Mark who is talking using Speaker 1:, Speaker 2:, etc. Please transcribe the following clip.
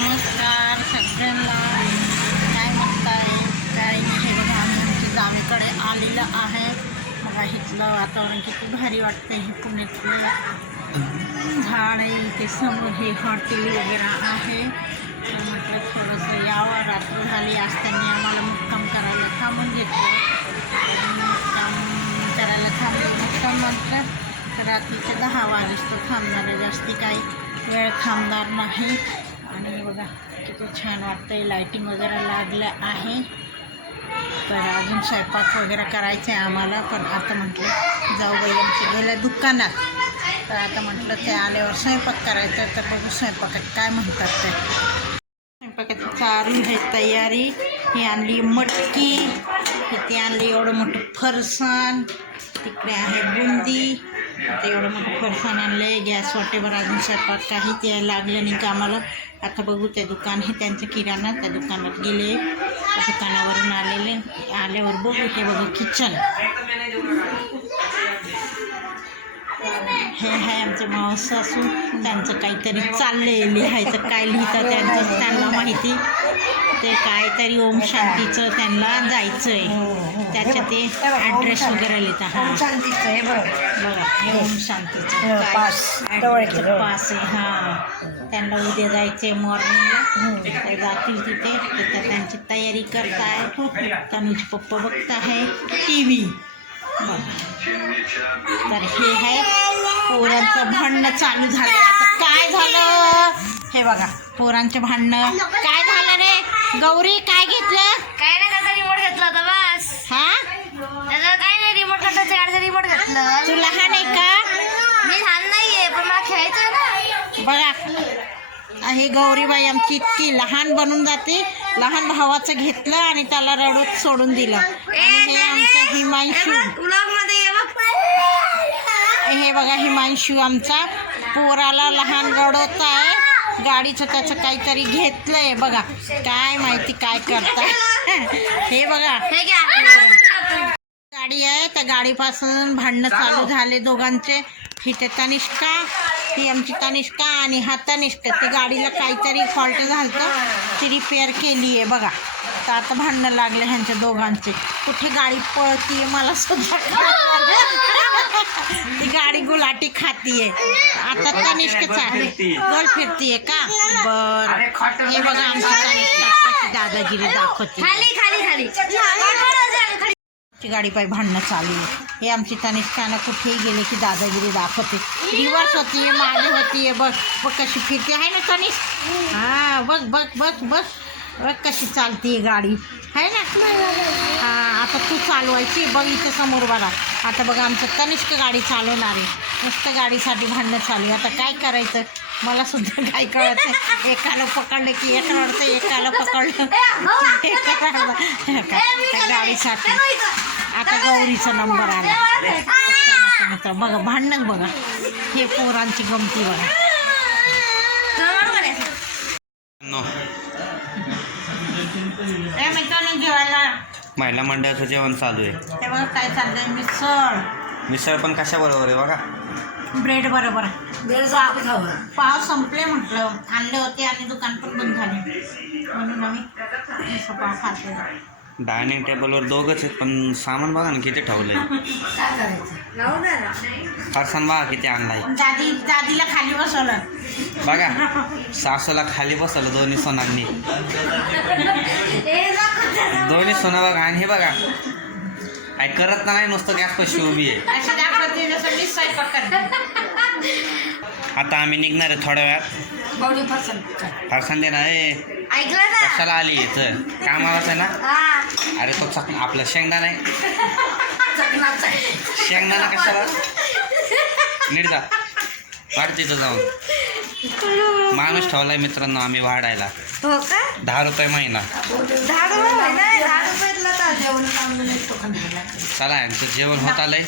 Speaker 1: नमस्कार सगळ्यांना. काय म्हणताय? काय नाही हे बघा आम्ही आमच्या गावीकडे आलेलं आहे. बघा इथलं वातावरण किती भारी वाटतं हे पुण्यातलं झाड आहे इथे समोर हे हॉटेल वगैरे आहे. तर म्हटलं थोडंसं यावं रात्र झाली आज त्यांनी आम्हाला मुक्काम करायला थांबून घेतलं. मुक्काम करायला थांबलं. मुक्काम म्हटलं रात्रीचे दहा वाजेस तो थांबणार. आहे जास्ती काही वेळ थांबणार नाही. आणि बघा किती छान वाटतंय. लाईटिंग वगैरे लागलं आहे. तर अजून स्वयंपाक वगैरे करायचं आहे आम्हाला पण आता म्हटलं जाऊ बाई आमच्या गेल्या दुकानात. तर आता म्हटलं ते आल्यावर स्वयंपाक करायचा तर बघू स्वयंपाकात काय म्हणतात ते. स्वयंपाकाची चारू आहे तयारी. ही आणली मटकी इथे आणली एवढं मोठं फरसाण. तिकडे आहे बुंदी. आता एवढं मोठं फरसाण आणलं आहे गॅस वाटेवर अजून स्वयंपाक काही ते लागलं नाही कामाला. आता बघू ते दुकान हे त्यांचं किराणा त्या दुकानात गेले. त्या दुकानावरून आलेले. आल्यावर बघू ते बघू किचन. हे आहे आमचे मावस सासू त्यांचं काहीतरी चाललंय लिहायचं. काय लिहितं त्यांचं त्यांना माहिती. ते काहीतरी ओम शांतीचं त्यांना जायचं आहे त्याच्या ते ॲड्रेस वगैरे लिहिता. हां.
Speaker 2: शांतीचं आहे बघ
Speaker 1: ओम शांतीचं काय
Speaker 2: पास.
Speaker 1: आहे. हां. त्यांना उद्या जायचे मॉर्निंगला ते जातील तिथे. तिथं त्यांची तयारी करताय. तनुज पप्पा बघताय टी व्ही तर हे आहे पोरांचं भांडणं चालू झालं. आता काय झालं? हे बघा पोरांचे भांडणं. काय झालं रे? गौरी काय घेतलं?
Speaker 2: काय नाही त्याचा रिमोट घेतला होता बस.
Speaker 1: हा?
Speaker 2: त्याचं काय नाही रिमोट कंट्रोलच्या गाडीचं रिमोट घेतलं.
Speaker 1: तू लहान आहे का
Speaker 2: मी लहान नाहीये पण मला खेळायचं ना
Speaker 1: बघा हे गौरीबाई आमची इतकी लहान बनून जाते. लहान भावाचं घेतलं आणि त्याला रडूत सोडून दिलं. आणि हे आमचं हिमांशू. हे बघा हिमांशू आमचा पोराला लहान रडवत आहे गाडीचं त्याचं काहीतरी घेतलंय. बघा काय माहिती काय करताय हे बघा.
Speaker 2: हे
Speaker 1: गाडी आहे. त्या गाडीपासून भांडणं चालू झाले दोघांचे. ही ते तनिष्का ही आमची तनिष्का आणि हा तनिष्का ते गाडीला काहीतरी फॉल्ट झालं ती रिपेअर केली आहे बघा. तर आता भांडणं लागले ह्यांच्या दोघांचे. कुठे गाडी पळतीये मला सुद्धा. ती गाडी गुलाटी खातीये. आता तनिष्काचा गोल फिरतीये. का? बर. हे बघा आमची तनिष्का दादागिरी दाखवते.
Speaker 2: खाली खाली खाली. खाली
Speaker 1: ची गाडी पाय भांडणं चालू आहे. हे आमची तनिष्ठानं कुठेही गेले की दादागिरी दाखवते. रिवर्स होतीये मागे होतीये बघ. बघ कशी फिरते. आहे ना तनिष? हा बघ बघ बस बस बघ कशी चालते गाडी. आहे ना? हा आता तू चालवायची बघ इथे समोर बघा. आता बघा आमचं तनिष्क गाडी चालवणार आहे. नुसतं गाडीसाठी भांडणं चालू आहे. आता काय करायचं? मला सुद्धा काय कळत नाही. एकाला पकडलं की एक रडतं एकाला पकडलं त्या गाडीसाठी. आता गौरीचा नंबर आला. बघा. भांडणं बघा. हे पोरांची गमती बघा. जेवायला.
Speaker 3: महिला मंडळाचं जेवण चालू आहे.
Speaker 1: ते बघा काय चाललंय? मिसळ.
Speaker 3: मिसळ पण कशा बरोबर आहे बघा.
Speaker 1: ब्रेड बरोबर. पाव संपले म्हटलं. आणले होते आणि दुकान पण बंद झाले. म्हणून आम्ही पाव खाते
Speaker 3: डायनिंग टेबलवर दोघंच आहेत पण सामान बघा ना किती ठेवलंय. फरसाण बघा किती आणलाय.
Speaker 1: दादी दादीला खाली बसवलं.
Speaker 3: बघा सासूला खाली बसवलं दोन्ही सोनांनी. दोन्ही सोनं बघा आणि हे बघा. काय करत नाही नुसतं गॅस पशी उभी आहे
Speaker 1: दाखवते जसं मी स्वयंपाक करते
Speaker 3: आता आम्ही निघणार आहे थोड्या वेळात.
Speaker 1: पसंत
Speaker 3: फरसाण देणार आहे.
Speaker 2: ऐकलं ना?
Speaker 3: कशाला आली तर कामालाच आहे ना?
Speaker 2: हा.
Speaker 3: अरे तो चक आपलं शेंगदाणा आहे
Speaker 2: चकनाचं आहे.
Speaker 3: शेंगदाणा कशाला? नीट जा. वाढ तिथं जाऊन. माणूस ठेवलाय मित्रांनो आम्ही वाढायला.
Speaker 2: हो का?
Speaker 3: दहा रुपये महिना.
Speaker 2: दहा रुपये नाही दहा रुपयातला तर जेवण
Speaker 3: चला यांचं जेवण होत आलंय.